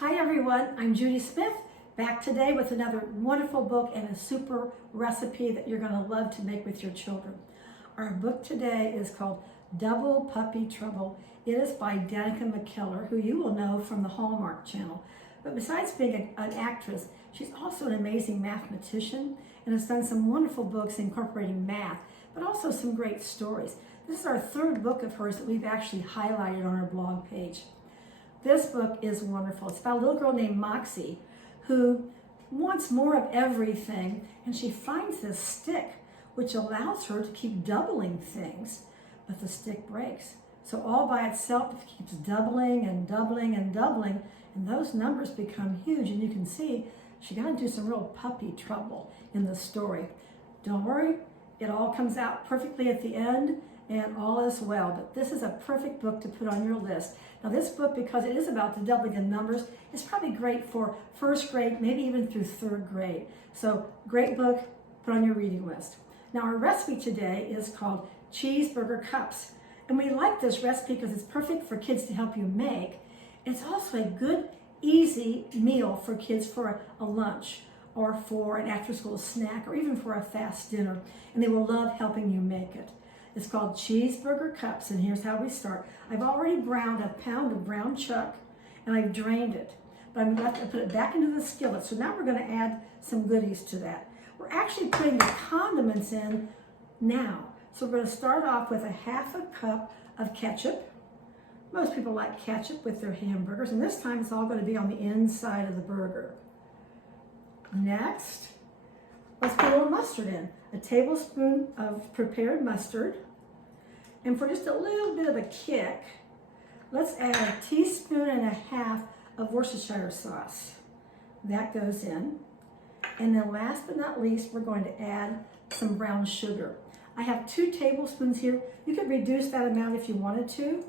Hi everyone, I'm Judy Smith, back today with another wonderful book and a super recipe that you're going to love to make with your children. Our book today is called Double Puppy Trouble. It is by Danica McKellar, who you will know from the Hallmark Channel. But besides being an actress, she's also an amazing mathematician and has done some wonderful books incorporating math, but also some great stories. This is our third book of hers that we've actually highlighted on our blog page. This book is wonderful. It's about a little girl named Moxie who wants more of everything, and she finds this stick which allows her to keep doubling things, but the stick breaks. So all by itself it keeps doubling and doubling and doubling, and those numbers become huge, and you can see she got into some real puppy trouble in the story. Don't worry, it all comes out perfectly at the end, and all is well. But this is a perfect book to put on your list. Now this book, because it is about the doubling in numbers, is probably great for first grade, maybe even through third grade. So great book, put on your reading list. Now our recipe today is called Cheeseburger Cups. And we like this recipe because it's perfect for kids to help you make. It's also a good, easy meal for kids for a lunch or for an after-school snack or even for a fast dinner. And they will love helping you make it. It's called Cheeseburger Cups, and here's how we start. I've already browned a pound of ground chuck, and I've drained it. But I'm going to put it back into the skillet. So now we're going to add some goodies to that. We're actually putting the condiments in now. So we're going to start off with a half a cup of ketchup. Most people like ketchup with their hamburgers, and this time it's all going to be on the inside of the burger. Next, let's put a little mustard in. A tablespoon of prepared mustard. And for just a little bit of a kick, let's add a teaspoon and a half of Worcestershire sauce. That goes in. And then last but not least, we're going to add some brown sugar. I have 2 tablespoons here. You could reduce that amount if you wanted to,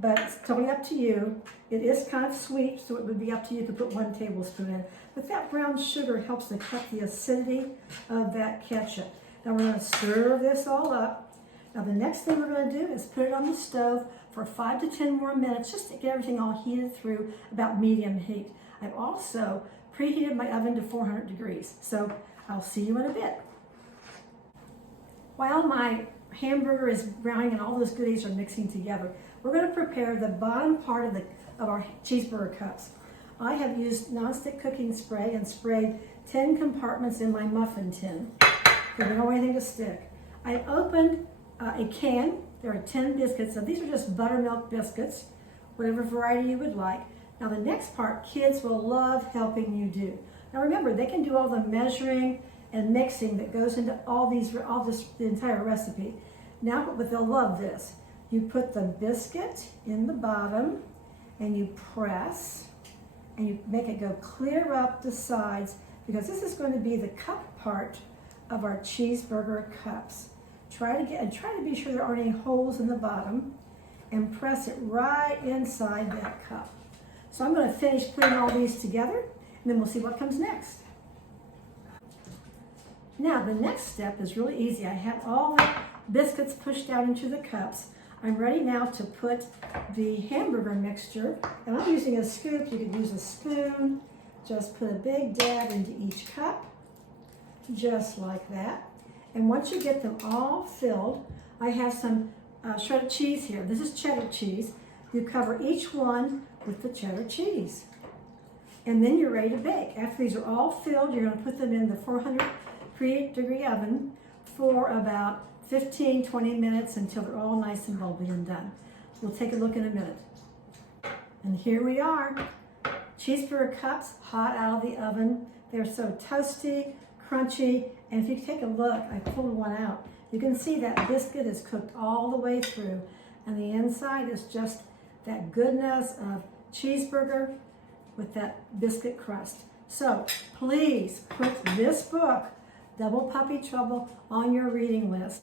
but it's totally up to you. It is kind of sweet, so it would be up to you to put 1 tablespoon in. But that brown sugar helps to cut the acidity of that ketchup. Now we're going to stir this all up. Now the next thing we're going to do is put it on the stove for 5 to 10 more minutes just to get everything all heated through about medium heat. I've also preheated my oven to 400 degrees. So I'll see you in a bit. While my hamburger is browning and all those goodies are mixing together, we're going to prepare the bottom part of our cheeseburger cups. I have used nonstick cooking spray and sprayed 10 compartments in my muffin tin because I don't want anything to stick. I opened a can. There are 10 biscuits. So these are just buttermilk biscuits, whatever variety you would like. Now the next part, kids will love helping you do. Now remember, they can do all the measuring and mixing that goes into the entire recipe. Now, but they'll love this. You put the biscuit in the bottom and you press and you make it go clear up the sides because this is going to be the cup part of our cheeseburger cups. Try to be sure there aren't any holes in the bottom and press it right inside that cup. So I'm going to finish putting all these together and then we'll see what comes next. Now the next step is really easy. I have all the biscuits pushed down into the cups. I'm ready now to put the hamburger mixture, and I'm using a scoop. You could use a spoon. Just put a big dab into each cup, just like that. And once you get them all filled, I have some shredded cheese here. This is cheddar cheese. You cover each one with the cheddar cheese. And then you're ready to bake. After these are all filled, you're going to put them in the 400 degree oven for about 15-20 minutes until they're all nice and bubbly and done. We'll take a look in a minute. And here we are. Cheeseburger cups, hot out of the oven. They're so toasty, crunchy, and if you take a look, I pulled one out. You can see that biscuit is cooked all the way through, and the inside is just that goodness of cheeseburger with that biscuit crust. So please put this book, Double Puppy Trouble, on your reading list.